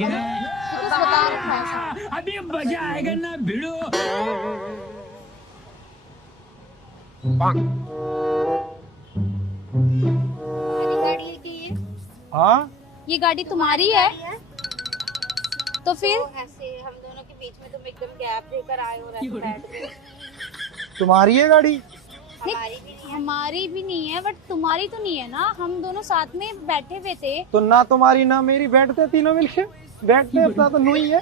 बता रखा है अभी मजा आएगा ना भिड़ो। गाड़ी की ये? हाँ ये गाड़ी तुम्हारी है? तो फिर ऐसे हम दोनों के बीच में तुम एकदम गैप देकर आए हो रेड। तुम्हारी है गाड़ी? हमारी भी नहीं है बट तुम्हारी तो नहीं है ना। हम दोनों साथ में बैठे हुए थे। तो ना तुम्हारी ना मेरी, बैठते तीनों मिलके बैठते अपना तो नहीं है।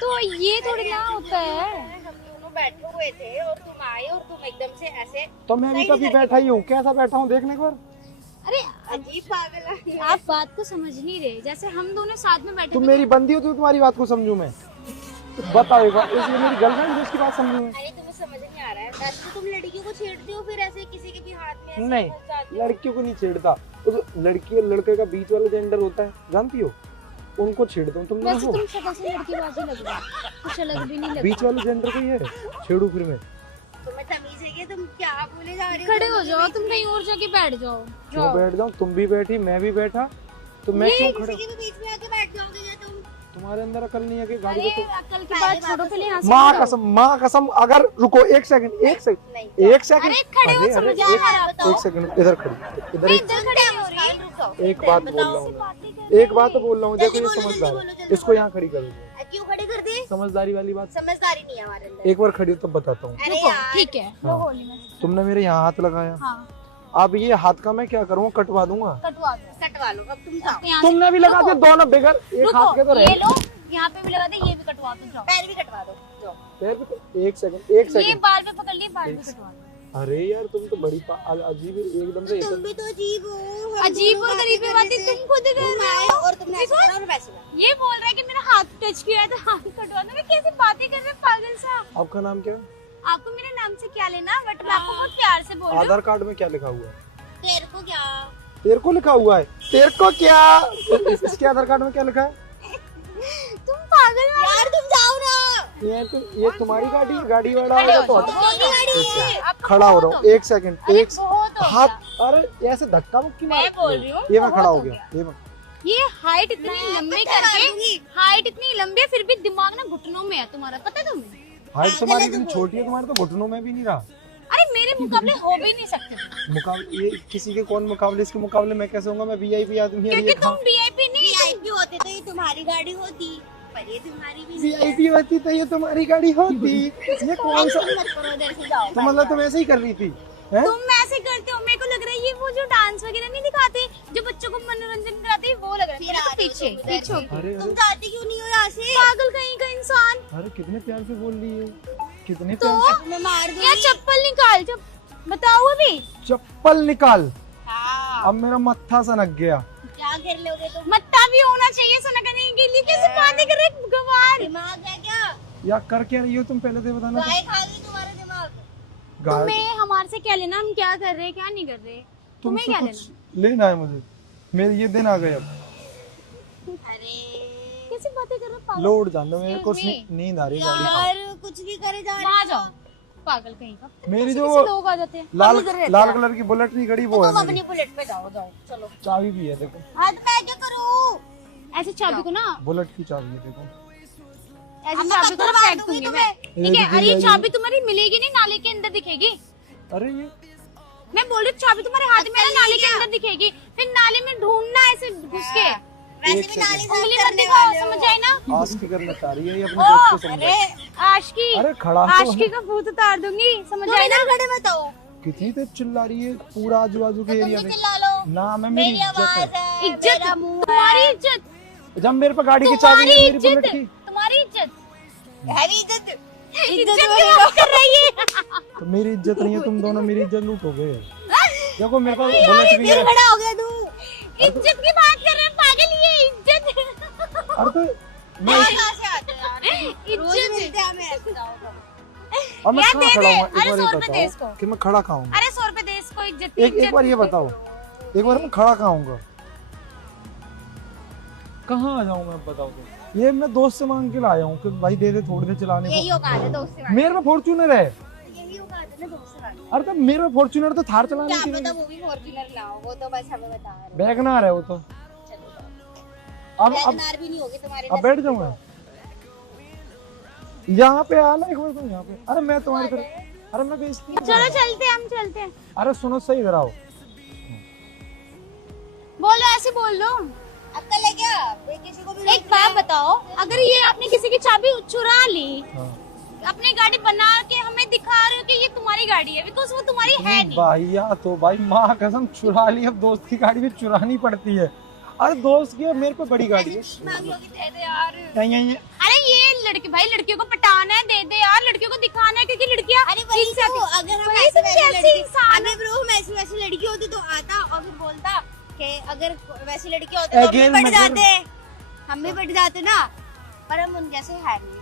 तो ये थोड़ी ना होता है। हम दोनों बैठे हुए थे और तुम आए और तुम एकदम से ऐसे। तो मैं भी कभी बैठा ही हूँ, कैसा बैठा हूँ देखने को। अरे अजीब पागल है। आप बात को समझ नहीं रहे। जैसे हम दोनों साथ में बैठे तुम थे। मेरी बंदी हो तो तुम्हारी बात को समझूं मैं? बताओ एक बार, इसलिए मेरी गर्लफ्रेंड है उसकी बात समझूं मैं? अरे तुम्हें समझ नहीं आ रहा है। ऐसे तो तुम लड़कियों को छेड़ते हो फिर ऐसे किसी के भी हाथ में ऐसे नहीं, फंस जाते हो। लड़कियों को नहीं छेड़ता। तो लड़की और लड़के का बीच वाला जेंडर होता है, जानती हो? उनको छेड़ता हूँ। तुम ना वैसे हो तुम शक्ल से लड़कीबाजी लग रहा है। कुछ अलग भी नहीं लग बीच वाले जेंडर को ही है, छेड़ू फिर मैं। तुम्हें तमीज है कि तुम क्या बोले जा रहे हो? खड़े हो जाओ। तुम कहीं और जाके बैठ जाओ। क्यों बैठ जाऊँ? तुम भी बैठी, मैं भी बैठा, तो मैं क्यों खड़ा? किसी के भी बीच में आके बैठ जाओगे या तुम? तुम्हारे अंदर अकल नहीं है कि गाड़ी अरे को अक्ल की बात छोड़ो पहले यहाँ से माँ खड़े हो। कसम, माँ कसम। अगर रुको एक सेकंड, एक सेकंड, एक सेकंड। अरे खड़े हो, समझ आ रहा है आपको? एक सेकंड इधर खड़ी, इधर मैं एक इधर खड़ी नहीं हो रही। एक बात बोल रहा हूँ मैं, एक बात तो बोल रहा हूँ। देखो ये समझदार है, इसको यहाँ खड़ी करो। क्यों खड़े कर दिए? समझदारी वाली बात। समझदारी नहीं है हमारे अंदर। एक बार खड़ी हो तब बताता हूँ। अरे यार ठीक है हाँ। होली में। तुमने मेरे यहाँ हाथ लगाया, हाँ अब ये हाथ का मैं क्या करूँ? कटवा दूंगा। कटवा दो। कटवा लो अब तुम जाओ। यहाँ से- तुमने भी लगा दिया रुको, दोनों बेगर, एक हाथ के तो रुको, ये रहे। लो। यहाँ पे भी लगा दे, ये भी कटवा दो। जाओ। पैर भी कटवा दो जाओ। पैर पे तो- एक सेकंड, एक ये सेकंड। बाल पे पकड़ लिए, बाल भी कटवा दो। अरे यार तुम तो बड़ी अजीब एकदम से। तुम भी तो अजीब हो। हम अजीब दोनों और गरीब बातें बातें करते तुम खुद कर तुम रहे आए हो। और तुमने ऐसे करा और वैसे करा। ये बोल रहा है कि मेरा हाथ टच किया है तो हाथ कटवा दो। मैं कैसे बातें कर रहे हैं पागल सा। आपका नाम क्या है? आपको मेरे नाम से क्या लेना, बट मैं आपको बहुत प्यार से बोल रही हूँ। आधार कार्ड में क्या लिखा हुआ है? तेरे को क्या? तेरे को लिखा हुआ है? तेरे को क्या? इसके आधार कार्ड में क्या लिखा है? तुम पागल हो। यार तुम जाओ ना। ये तुम्हारी गाड़ी है? गाड़ी वाला खड़े आएगा हो तो जाओ। कौन सी गाड़ी है? अब खड़ा हो रहा हूँ। एक सेकंड, अरे एक बहुत हो हाथ। गया। अरे ऐसे धक्का मुक्की मार। मैं बोल रही हूँ, ये मैं बहुत खड़ा हो हो गया। ये मैं ये हाइट इतनी लंबी करके, दूंगी। हाइट इतनी लंबी है फिर भी दिमाग ना घुटनों में है तुम्हारा, पता है तुम्हें? हाइट तुम्हारी इतनी छोटी है, तुम्हारे तो घुटनों में भी नहीं रहा। अरे मेरे मुकाबले हो भी नहीं सकते तुम। मुकाबले ये किसी के कौन मुकाबले? इसके मुकाबले मैं कैसे होऊंगा? मैं वीआईपी आदमी है। क्योंकि तुम वीआईपी नहीं। वीआईपी होते तो ये तुम्हारी गाड़ी होती, पर ये तुम्हारी भी नहीं है। वीआईपी होती तो ये तुम्हारी गाड़ी होती। ये कौन सा? तुम मत करो, उधर से जाओ। तो मतलब तुम ऐसे ही कर रही थी हैं? तुम ऐसे करते हो, मेरे को लग रहा है ये वो जो डांस वगैरह नहीं दिखाते, जो बच्चों को मनोरंजन कराते हैं, वो लग रहा है। फिर मेरे को आ रही हो पीछे तुम उधर पीछे से। होके। अरे तुम अरे जाते क्यों नहीं हो यहाँ से? पागल कहीं का इंसान। अरे कितने प्यार से बोल रही है, कितने तो प्यार से। मैं मार दूंगी। या चप्पल निकाल। जब बताओ अभी चप्पल निकाल। हाँ। अब मेरा मत्था सनक गया। क्या कर लोगे तुम? मत्ता भी होना चाहिए सनकने के लिए। कैसे बातें कर रहे हैं गवार। दिमाग है क्या? या कर क्या रही हो तुम? पहले तो बताना। गाय खा गई तुम्हारा दिमाग। गाय तुम्हें हमारे से क्या लेना? हम क्या कर रहे हैं क्या नहीं कर रहे? तुम्हें तुमसे क्या कुछ लेना? लेना है मुझे। मेरे ये दिन आ गए अब। अरे कैसे बातें कर रहे हो पागल? लोड जान दो मेरे को। Excuse me. नींद आ रही है गाड़ी में। यार कुछ भी करे जा वहाँ रहे जाओ हो। पागल कहीं का। मेरी कैसे जो कैसे लोग आ जाते हैं। लाल हम इधर रहते लाल हैं। कलर की बुलेट नहीं खड़ी, वो है तुम मेरी। अपनी बुलेट पे जाओ जाओ चलो। चाबी भी है देखो, हाथ मैं क्या करूँ? ऐसे चाबी को ना, बुलेट की चाबी है देखो। ऐसे अब चाबी को मैं ना पकड़वा फेंक दूंगी दूंगी मैं। तुम्हें। ठीक है? ये अरे ये देखिए, चाबी तुम्हारी मिलेगी नहीं, नाले के अंदर दिखेगी। अरे ये मैं बोल रही हूँ चाबी तुम्हारे हाथ में है ना, नाले के अंदर दिखेगी। फिर नाले में ढूंढना ऐसे घुस के। वैसे एक भी नाली सेकंड। साफ उंगली मत करने दिखाओ, वाले हो। समझ आई ना? आस्की करना चाह रही है ये अपने ओ, दोस्त को समझा। अरे आशिकी, अरे खड़ा तो आशिकी का भूत उतार दूंगी, समझ तुम आई ना? इधर खड़े मत हो। कितनी तेज चिल्ला रही है पूरा आजू बाजू के तुम एरिया भी में। चिल्ला लो। ना मैं, मेरी मेरी इज्जत आवाज है। है, इज्जत मेरा मुंह है। तुम्हारी इज्जत, जब मेरे पे गाड़ी की चाबी तुम्हारी है, मेरी इज्जत, बुलेट की, तुम्हारी इज्जत। हैरी इज्जत। इज्जत की बात कर रही है। तो मेरी इज्जत नहीं है। तुम दोनों मेरी इज्जत लूटोगे। देखो मेरे पास यार बुलेट भी फिर है। खड़ा हो गया तू। इज्जत की बात कर रहे हैं पागल, ये इज्जत। अरे तो मैं कहाँ से आते हो यार? रोज इज्जत। मिलते हैं हमें ऐसे जाओ। अब मैं यार कहाँ दे खड़ा दे। हूँ? अरे एक बार 100 ये रुपए दे इसको। बताओ कि मैं खड़ा कहाँ हूँ? अरे 100 रुपए दे इसको। इज्जत एक बार ये बताओ, एक बार मैं खड़ा कहाँ हूँगा? कहाँ आ जाऊँ मैं, बताओ तो। ये मैं दोस्त से मांग के लाया हूँ कि भाई दे दे थोड़ी देर चलाने यही को। औकात है दोस्त से। मेरे में फॉर्च्यूनर है। यही औकात है ना दोस्त से। अरे तो मेरे में फॉर्च्यूनर तो थार चलाने क्या की पता वो भी फॉर्च्यूनर ना हो, वो तो बस हमें बता रहे हैं। वैगनआर है वो तो। चलो जाओ। अब वैगनार भी नहीं होगी तुम्हारे अब बैठ जाऊँ मैं? यहाँ पे आना एक बार, तुम यहाँ पे। अरे मैं तुम्हारी तरफ, अरे मैं बेइज्जती नहीं कर चलो रहा। चलते हैं, हम चलते हैं। अरे सुनो सही, इधर आओ। बोलो, ऐसे बोल लो। अक्ल है क्या? कोई किसी को भी एक बात बताओ, अगर ये आपने किसी की चाबी चुरा ली, हाँ। अपनी गाड़ी बना के हमें दिखा रहे हो कि ये तुम्हारी गाड़ी है, बिकॉज वो तुम्हारी है नहीं। भैया तो भाई माँ कसम चुरा ली, अब दोस्त की गाड़ी भी चुरानी पड़ती है। अरे दोस्त की, मेरे पे बड़ी गाड़ी है। मांगी होगी, दे दे यार। नहीं, अरे ये लड़के, भाई लड़कियों को पटाना है, दे दे यार, लड़कियों को दिखाना है, क्योंकि लड़कियां अरे वही जिनसे तो, आती- अगर हम वही ऐसे तुम वैसे कैसी लड़की, इंसान अबे ब्रो, हम ऐसी वैसी लड़की होती तो आता और फिर बोलता कि अगर वैसी लड़की होती तो हम भी Again, पट मतलब- जाते, हम भी पट जाते ना, पर हम उन जैसे है नहीं।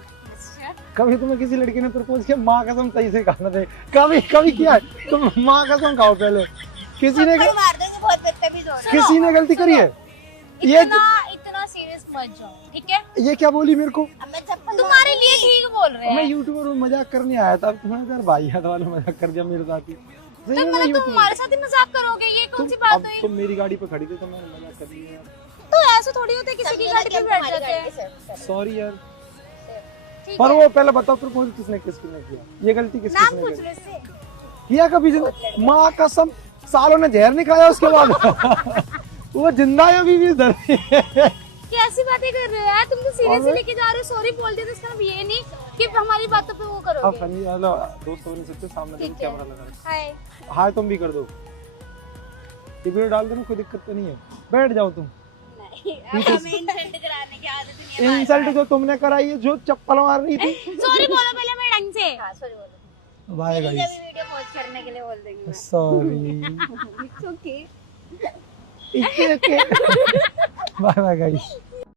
कभी तुम्हें किसी लड़की ने प्रपोज किया? माँ कसम सही से कहना दे, कभी कभी किया है? तुम माँ कसम खाओ पहले। किसी ने थप्पड़ मार देंगे, बहुत बदतमीज हो रहा है। किसी ने गलती करी है? ये इतना सीरियस मत जाओ, ठीक है? ये क्या बोली मेरे को? अब मैं थप्पड़ तुम्हारे लिए ठीक बोल रहे मैं हैं। यूट्यूबर हूँ, मजाक करने आया था। अब तुम्हें यार भाई हाथ वाला मजाक कर दिया मेरे साथ ही। सही तो में मैं मतलब तुम YouTuber हूँ। हमारे साथ ही मजाक करोगे, ये कौन सी बात अब हुई? तुम मेरी गाड़ी पे खड़ी थी तो मैंने मजाक कर लिया यार। तो ऐसे थोड़ी होते, किसी की गाड़ी पे बैठ जाते हैं। सॉरी यार। ठीक पर है। वो पहले बताओ, प्रपोज किसने किसने किया? ये गलती किसने नाम पूछ की? लो इससे। किया कभी जिंदगी? माँ कसम सालों ने जहर नहीं खाया उसके बाद। वो जिंदा है अभी भी इधर। कैसी बातें कर रहे हो यार, तुम तो सीरियसली और- लेके जा रहे हो। सॉरी बोल दिया तो इसका मतलब ये नहीं कि हमारी बातों पे वो अब करोगे। फनी हेलो दोस्त हो नहीं सकते, सामने देखो ठीक है। कैमरा लगा है। हाय। हाय तुम भी कर दो, ये वीडियो डाल देना, कोई दिक्कत तो नहीं है। बैठ जाओ तुम। नहीं, अब हमें इंसल्ट कराने की आदत नहीं है। इंसल्ट जो तुमने कराई है, जो चप्पल मार रही थी। सॉरी बोलो पहले मैं ढंग से। हाँ, सॉरी बोलो। बाय जब गाइस, वीडियो पोस्ट करने के लिए बोल देंगे। Sorry. It's okay. Bye bye guys.